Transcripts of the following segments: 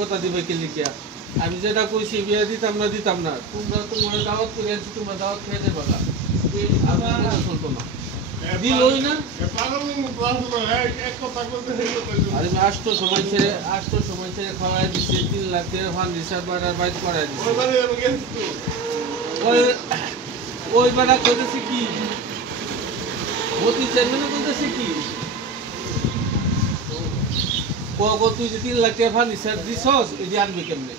কথা দিবে কি লিখিয়া আমি যেটা কইছি বিয়া দিতাম না তোমরা তোমার দাওয়াত করে আনছি তোমরা দাওয়াত খেয়ে দেবা না আমার চলতো না দিলই না আরে আসতো সময় ছেড়ে খাওয়াই দিচ্ছে 3 লাখ টাকা ফান্ড হিসাব বাড়ার বাইট করাই দিচ্ছে ওই বাড়া করতেছে কি মতি চেয়ারম্যানও করতেছে কি তুই যে 3 লাখ টাকা ফান্ড হিসাব দিছস এটি আনবে কেমনে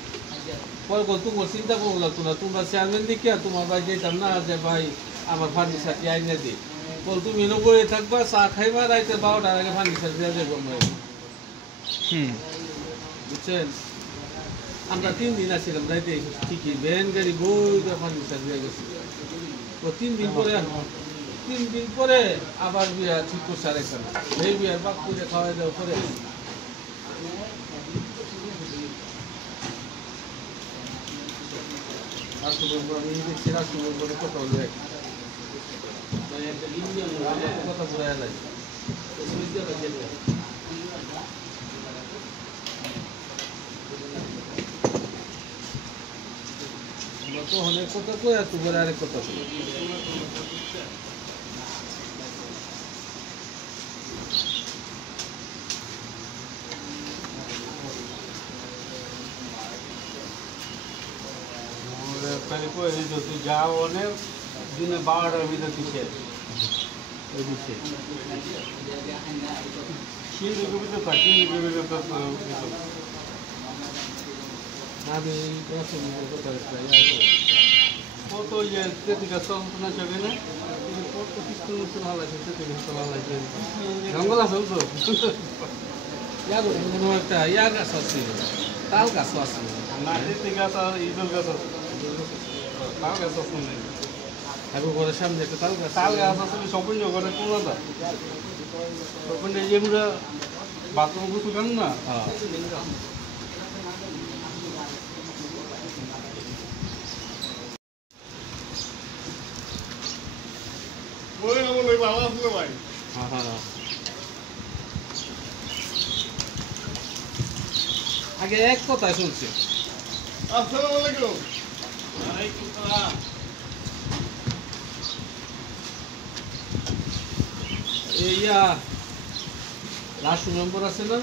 পরে তোমার চিন্তা করবো লাগতো না তোমরা চেয়ারম্যান দেখিয়া তোমার ভাই যেতাম না যে ভাই আমার ফার্নিচার দিয়ে আইনে দিই বল তুমি এনে বয়ে থাকবা চা খাইবা রাইতে 12টার আগে ফার্নিচার দিয়ে দেবো আমরা বুঝছেন আমরা 3 দিন আসছিলাম রাইতে ঠিকই ভ্যান গাড়ি বই ফার্নিচার দিয়ে গেছি ও 3 দিন পরে আবার বিয়া ঠিক করছে আরেকটা এই বিয়ার বাপ করে খাওয়াই দেওয়া পরে কথা বলে কথা পুরাই লাগে তো অনেক কথা কই আর তোমার আরেক কথা पहले कोई जो तू जाओ ने दिन 12 बजे तक पीछे ওই দিছে শিল রূপে তো কাটি রূপে তো আমি পছন্দ করতে চাই কত যে তেতিকা সম্পূর্ণ যাবে না কত কিছু কিছু ভালো আছে তেতিকা ভালো আছে জঙ্গল আছে তো ইয়ার মনে একটা ইয়ার গাছ আছে তাল গাছ আছে না তেতিকা তো ইদল গাছ আছে তাল গাছ আছে না আমি ঘরের সামনে একটা তাল গাছ আসলে সম্পূর্ণ ঘরে কোনটা সম্পূর্ণ যেগুলো বাথরুম গুছু কেন না আগে এক কথায় শুনছে আসসালামু আলাইকুম ওয়ালাইকুম আসসালাম এইয়া রাসু মেম্বার আছে না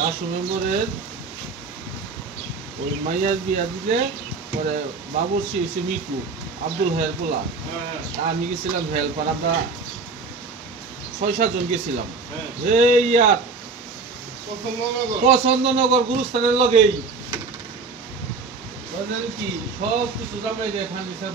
রাসু মেম্বারের ওই মাইয়ার বিয়া দিলে পরে বাবুর্চি হয়েছে মিটু আব্দুল হায়ার পোলা আমি গেছিলাম হেল্পার আমরা 6-7 জন গেছিলাম এইয়া পছন্দনগর গুরুস্থানের লগেই কি সব কিছু জামাই দেয় ফার্নিচার